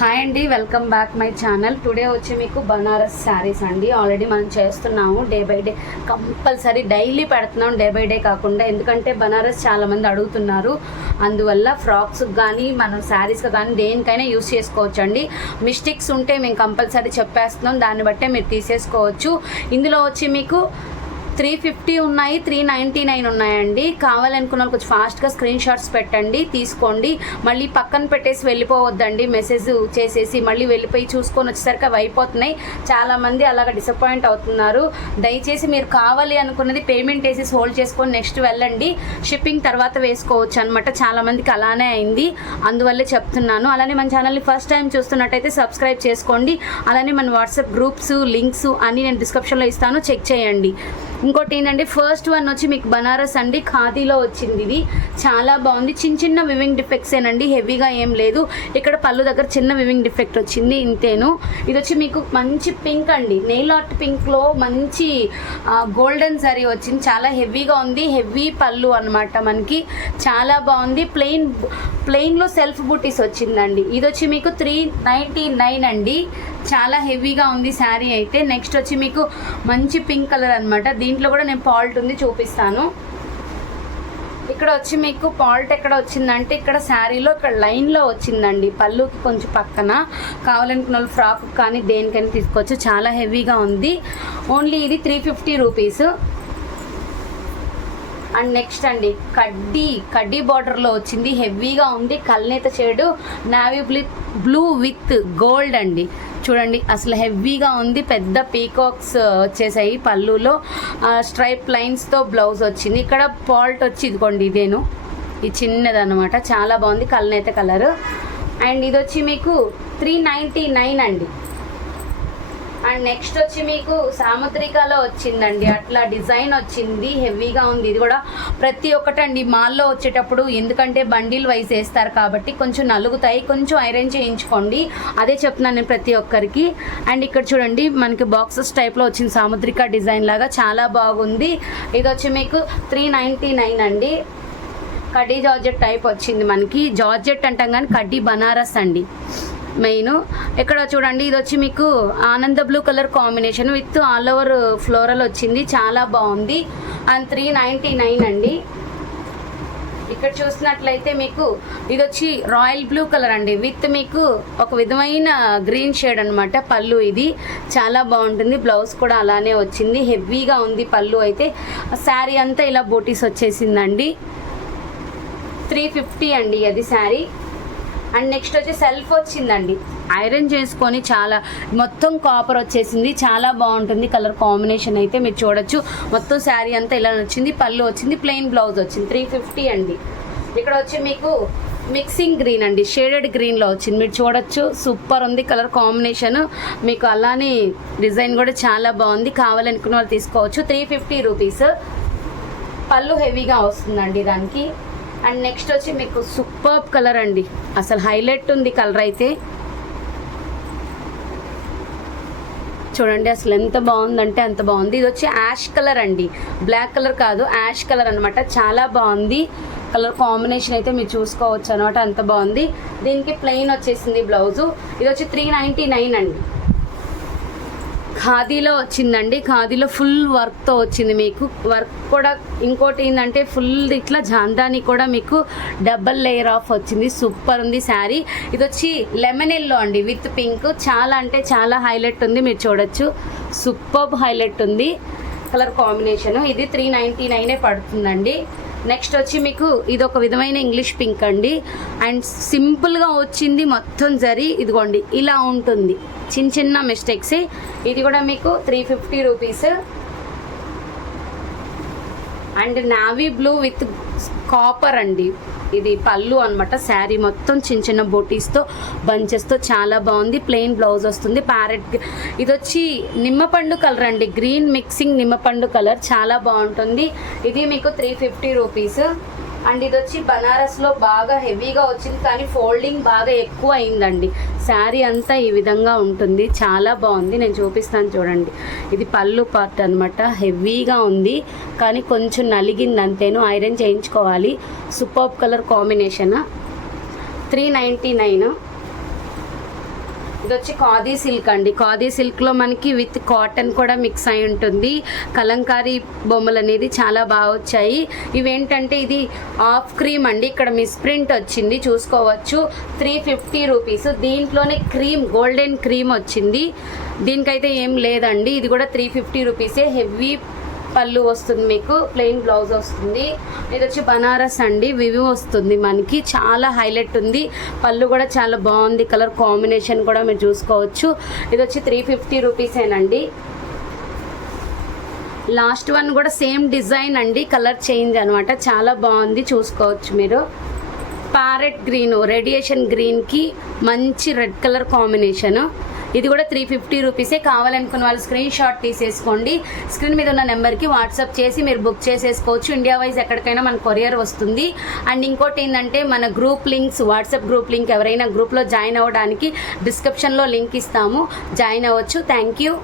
Hi అండి welcome back my channel today వచ్చి మీకు బనారస్ శారీస్ అండి. ఆల్రెడీ మనం చేస్తున్నాము. Day by day compulsory daily పెడుతున్నాం. డే బై డే కాకుండా ఎందుకంటే బనారస్ చాలామంది అడుగుతున్నారు. అందువల్ల ఫ్రాక్స్ కానీ మనం శారీస్కి కానీ దేనికైనా యూస్ చేసుకోవచ్చు అండి మిస్టేక్స్ ఉంటే మేము కంపల్సరీ చెప్పేస్తున్నాం. దాన్ని బట్టే మీరు తీసేసుకోవచ్చు. ఇందులో వచ్చి మీకు త్రీ ఫిఫ్టీ ఉన్నాయి త్రీ నైంటీ నైన్ ఉన్నాయండి. కావాలనుకున్న వాళ్ళు కొంచెం ఫాస్ట్గా స్క్రీన్ షాట్స్ పెట్టండి తీసుకోండి. మళ్ళీ పక్కన పెట్టేసి వెళ్ళిపోవద్దండి. మెసేజ్ చేసేసి మళ్ళీ వెళ్ళిపోయి చూసుకొని వచ్చేసరికి అవి అయిపోతున్నాయి. చాలామంది అలాగ డిసప్పాయింట్ అవుతున్నారు. దయచేసి మీరు కావాలి అనుకున్నది పేమెంట్ వేసేసి హోల్డ్ చేసుకొని నెక్స్ట్ వెళ్ళండి. షిప్పింగ్ తర్వాత వేసుకోవచ్చు అనమాట చాలామందికి అలానే అయింది. అందువల్లే చెప్తున్నాను. అలానే మన ఛానల్ని ఫస్ట్ టైం చూస్తున్నట్టయితే సబ్స్క్రైబ్ చేసుకోండి. అలానే మన వాట్సాప్ గ్రూప్స్ లింక్స్ అన్నీ నేను డిస్క్రిప్షన్లో ఇస్తాను. చెక్ చేయండి. ఇంకోటి ఏంటంటే ఫస్ట్ వన్ వచ్చి మీకు బనారస్ అండి ఖాదీలో వచ్చింది ఇది. చాలా బాగుంది. చిన్న చిన్న వివింగ్ డిఫెక్ట్స్ ఏనండి హెవీగా ఏం లేదు. ఇక్కడ పళ్ళు దగ్గర చిన్న వివింగ్ డిఫెక్ట్ వచ్చింది ఇంతేను. ఇది వచ్చి మీకు మంచి పింక్ అండి. నెయిల్ ఆర్ట్ పింక్లో మంచి గోల్డెన్ సరీ వచ్చింది. చాలా హెవీగా ఉంది. హెవీ పళ్ళు అన్నమాట మనకి. చాలా బాగుంది. ప్లెయిన్ ప్లెయిన్లో సెల్ఫ్ బుటీస్ వచ్చిందండి. ఇది వచ్చి మీకు త్రీ నైంటీ నైన్ అండి. చాలా హెవీగా ఉంది శారీ అయితే. నెక్స్ట్ వచ్చి మీకు మంచి పింక్ కలర్ అన్నమాట. దీంట్లో కూడా నేను పాల్ట్ ఉంది చూపిస్తాను. ఇక్కడ వచ్చి మీకు పాల్ట్ ఎక్కడ వచ్చిందంటే ఇక్కడ శారీలో ఇక్కడ లైన్లో వచ్చిందండి. పళ్ళుకి కొంచెం పక్కన. కావాలనుకున్న వాళ్ళు ఫ్రాక్ కానీ దేనికైనా తీసుకోవచ్చు. చాలా హెవీగా ఉంది. ఓన్లీ ఇది three fifty rupees. And next అండి కడ్డీ కడ్డీ బార్డర్లో వచ్చింది హెవీగా ఉంది కల్నేత shade navy blue blue with gold అండి. చూడండి అసలు హెవీగా ఉంది పెద్ద పీకాక్స్ వచ్చేసాయి పళ్ళులో. స్ట్రైప్ లైన్స్తో బ్లౌజ్ వచ్చింది. ఇక్కడ పాల్ట్ వచ్చి ఇదిగోండి ఇదేను. ఇది చిన్నది అనమాట చాలా బాగుంది కల్నేత కలర్. అండ్ ఇది వచ్చి మీకు త్రీ నైంటీ నైన్ అండి. అండ్ నెక్స్ట్ వచ్చి మీకు సాముద్రికలో వచ్చిందండి. అట్లా డిజైన్ వచ్చింది. హెవీగా ఉంది. ఇది కూడా ప్రతి ఒక్కటండి. మాల్లో వచ్చేటప్పుడు ఎందుకంటే బండిల్ వైజ్ వేస్తారు కాబట్టి కొంచెం నలుగుతాయి. కొంచెం ఐరన్ చేయించుకోండి. అదే చెప్తున్నాను నేను ప్రతి ఒక్కరికి. అండ్ ఇక్కడ చూడండి మనకి బాక్సెస్ టైప్లో వచ్చింది సాముద్రిక డిజైన్ లాగా చాలా బాగుంది. ఇది వచ్చి మీకు త్రీ నైంటీ నైన్ అండి. కడ్డీ జార్జెట్ టైప్ వచ్చింది మనకి. జార్జెట్ అంటాం కానీ కడ్డీ బనారస్ అండి. మెయిన్. ఇక్కడ చూడండి ఇది వచ్చి మీకు ఆనంద blue colour combination with all over floral వచ్చింది. చాలా బాగుంది. అండ్ త్రీ నైంటీ నైన్ అండి. ఇక్కడ చూసినట్లయితే మీకు ఇది వచ్చి రాయల్ బ్లూ కలర్ అండి. విత్ మీకు ఒక విధమైన గ్రీన్ షేడ్ అనమాట పళ్ళు ఇది. చాలా బాగుంటుంది. బ్లౌజ్ కూడా అలానే వచ్చింది. హెవీగా ఉంది పళ్ళు అయితే. శారీ అంతా ఇలా బోటీస్ వచ్చేసిందండి. త్రీ ఫిఫ్టీ అండి అది శారీ. అండ్ నెక్స్ట్ వచ్చి సెల్ఫ్ వచ్చిందండి. ఐరన్ చేసుకొని చాలా మొత్తం కాపర్ వచ్చేసింది. చాలా బాగుంటుంది. కలర్ కాంబినేషన్ అయితే మీరు చూడొచ్చు. మొత్తం శారీ అంతా ఇలా వచ్చింది పళ్ళు వచ్చింది. ప్లెయిన్ బ్లౌజ్ వచ్చింది. త్రీ ఫిఫ్టీ అండి. ఇక్కడ వచ్చి మీకు మిక్సింగ్ గ్రీన్ అండి. షేడెడ్ గ్రీన్లో వచ్చింది. మీరు చూడొచ్చు. సూపర్ ఉంది కలర్ కాంబినేషన్. మీకు అలానే డిజైన్ కూడా చాలా బాగుంది. కావాలనుకున్న వాళ్ళు తీసుకోవచ్చు. Three fifty rupees. పళ్ళు హెవీగా వస్తుందండి దానికి. అండ్ నెక్స్ట్ వచ్చి మీకు సూపర్ కలర్ అండి. అసలు హైలైట్ ఉంది కలర్ అయితే. చూడండి అసలు ఎంత బాగుందంటే అంత బాగుంది. ఇది వచ్చి యాష్ కలర్ అండి. బ్లాక్ కలర్ కాదు యాష్ కలర్ అనమాట చాలా బాగుంది. కలర్ కాంబినేషన్ అయితే మీరు చూసుకోవచ్చు అనమాట అంత బాగుంది. దీనికి ప్లెయిన్ వచ్చేసింది బ్లౌజు. ఇది వచ్చి త్రీ నైంటీ నైన్ అండి. ఖాదీలో వచ్చిందండి. ఖాదీలో ఫుల్ వర్క్తో వచ్చింది మీకు. వర్క్ కూడా ఇంకోటి ఏంటంటే ఫుల్ ఇట్లా జాందాని కూడా మీకు డబల్ లేయర్ ఆఫ్ వచ్చింది. సూపర్ ఉంది శారీ. ఇది వచ్చి లెమన్ ఎల్లో అండి. విత్ పింక్ చాలా అంటే చాలా హైలైట్ ఉంది. మీరు చూడొచ్చు. సూపర్ హైలైట్ ఉంది. కలర్ కాంబినేషన్ ఇది త్రీ నైంటీ నైనే పడుతుందండి. నెక్స్ట్ వచ్చి మీకు ఇది ఒక విధమైన ఇంగ్లీష్ పింక్ అండి. అండ్ సింపుల్గా వచ్చింది మొత్తం జరి. ఇదిగోండి ఇలా ఉంటుంది. చిన్న చిన్న మిస్టేక్స్ ఇది కూడా మీకు three fifty rupees and navy blue with copper అండి. ఇది పళ్ళు అనమాట శారీ మొత్తం చిన్న చిన్న బొటీస్తో బంచెస్తో చాలా బాగుంది. ప్లెయిన్ బ్లౌజ్ వస్తుంది. ప్యారెట్ ఇది వచ్చి నిమ్మపండు కలర్ అండి. గ్రీన్ మిక్సింగ్ నిమ్మపండు కలర్. చాలా బాగుంటుంది. ఇది మీకు త్రీ ఫిఫ్టీ రూపీస్. అండ్ ఇది వచ్చి బనారస్లో బాగా హెవీగా వచ్చింది కానీ ఫోల్డింగ్ బాగా ఎక్కువ అయిందండి శారీ అంతా ఈ విధంగా ఉంటుంది. చాలా బాగుంది. నేను చూపిస్తాను చూడండి. ఇది పళ్ళు పార్ట్ అనమాట హెవీగా ఉంది కానీ కొంచెం నలిగింది అంతేను ఐరన్ చేయించుకోవాలి. Super colour combination. Three ninety nine. ఇది వచ్చి ఖాదీ సిల్క్ అండి. ఖాదీ సిల్క్లో మనకి విత్ కాటన్ కూడా మిక్స్ అయి ఉంటుంది. కలంకారీ బొమ్మలు అనేది చాలా బాగా వచ్చాయి. ఇవేంటంటే ఇది ఆఫ్ క్రీమ్ అండి. ఇక్కడ మిస్ప్రింట్ వచ్చింది. చూసుకోవచ్చు. Three fifty rupees. దీంట్లోనే క్రీమ్ గోల్డెన్ క్రీమ్ వచ్చింది. దీనికైతే ఏం లేదండి. ఇది కూడా త్రీ ఫిఫ్టీ రూపీసే. హెవీ పళ్ళు వస్తుంది మీకు ప్లెయిన్ బ్లౌజ్ వస్తుంది. ఇది వచ్చి బనారస్ అండి వివి వస్తుంది మనకి. చాలా హైలైట్ ఉంది. పళ్ళు కూడా చాలా బాగుంది కలర్ కాంబినేషన్ కూడా మీరు చూసుకోవచ్చు. ఇది వచ్చి త్రీ ఫిఫ్టీ రూపీసేనండి లాస్ట్ వన్ కూడా సేమ్ డిజైన్ అండి కలర్ చేంజ్ అనమాట. చాలా బాగుంది చూసుకోవచ్చు మీరు. ప్యారెట్ గ్రీన్ రేడియేషన్ గ్రీన్కి మంచి రెడ్ కలర్ కాంబినేషన్ ఇది కూడా త్రీ ఫిఫ్టీ రూపీసే కావాలనుకున్న వాళ్ళు స్క్రీన్ షాట్ తీసేసుకోండి. స్క్రీన్ మీద ఉన్న నెంబర్కి వాట్సాప్ చేసి మీరు బుక్ చేసేసుకోవచ్చు. ఇండియా వైజ్ ఎక్కడికైనా మన కొరియర్ వస్తుంది. అండ్ ఇంకోటి ఏంటంటే మన group links WhatsApp group link ఎవరైనా గ్రూప్లో జాయిన్ అవ్వడానికి డిస్క్రిప్షన్లో లింక్ ఇస్తాము. జాయిన్ అవ్వచ్చు. Thank you